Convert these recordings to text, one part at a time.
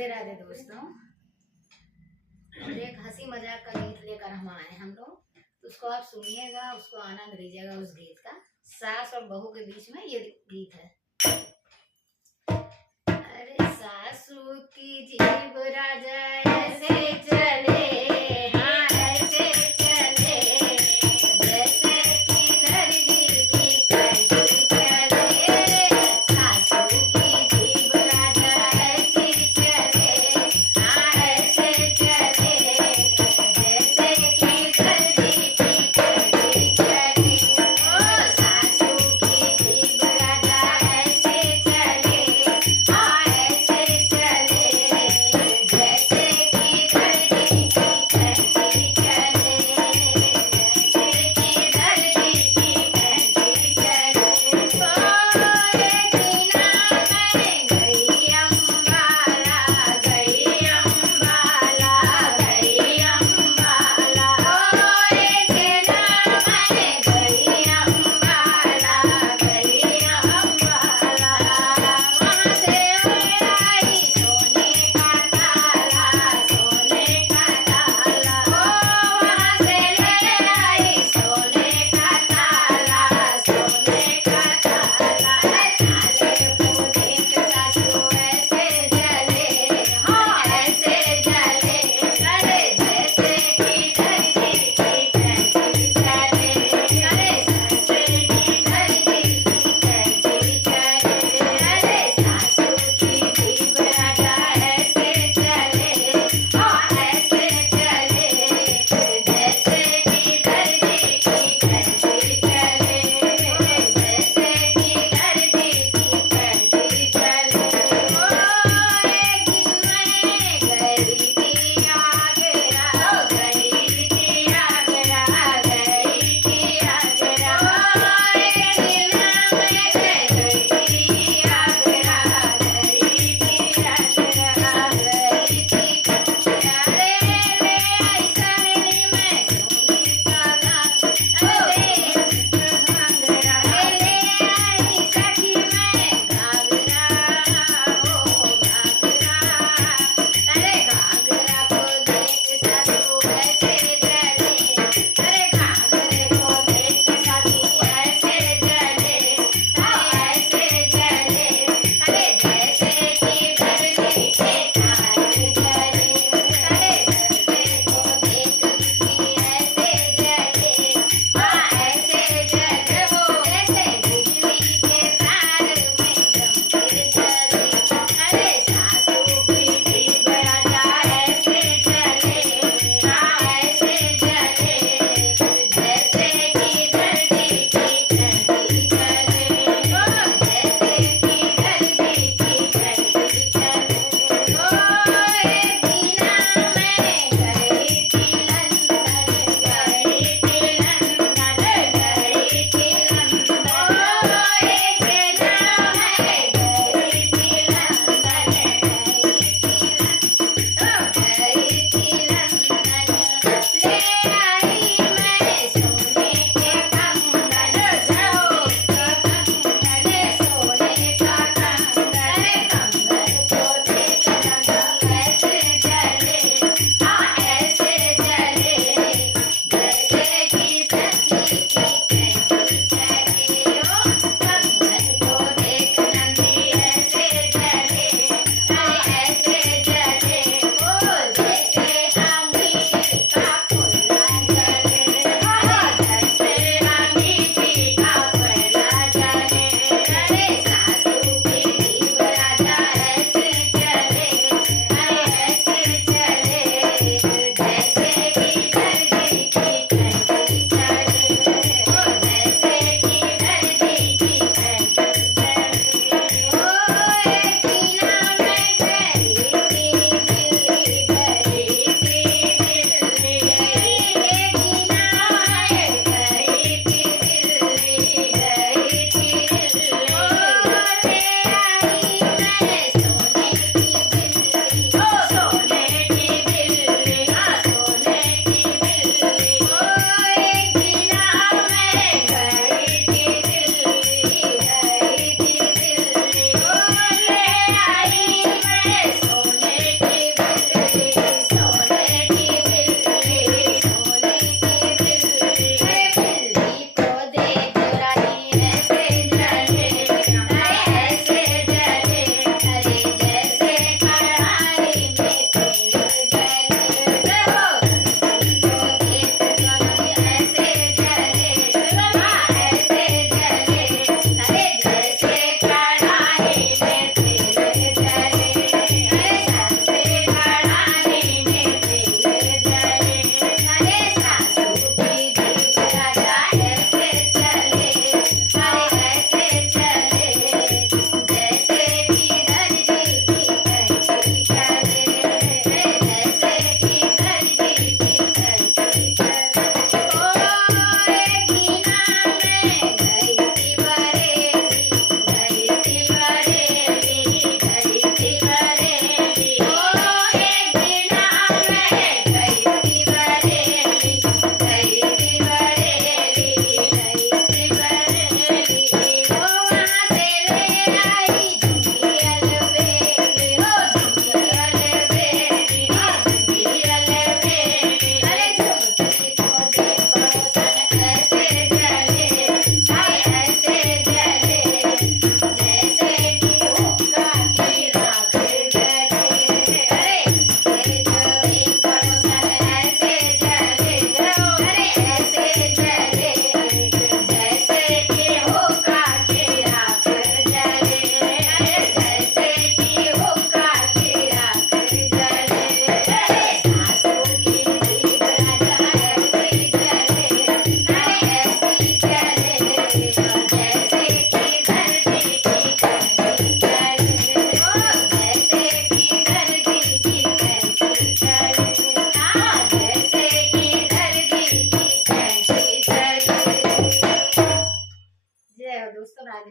राधे राधे दोस्तों। और एक हंसी मजाक का गीत लेकर हम आए हम लोग, तो उसको आप सुनिएगा, उसको आनंद लीजिएगा उस गीत का। सास और बहू के बीच में ये गीत है। अरे सासू की जीभ राजा ऐसे चले, हाँ ऐसे चले, जैसे कि दर्जी की कढ़ी चले। सासू की जीभ राजा ऐसे चले, हाँ ऐसे चले, जैसे कि दर्जी की कढ़ी चले। ओ सासू की जीभ राजा ऐसे चले, हाँ ऐसे चले, जैसे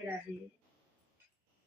राधे राधे।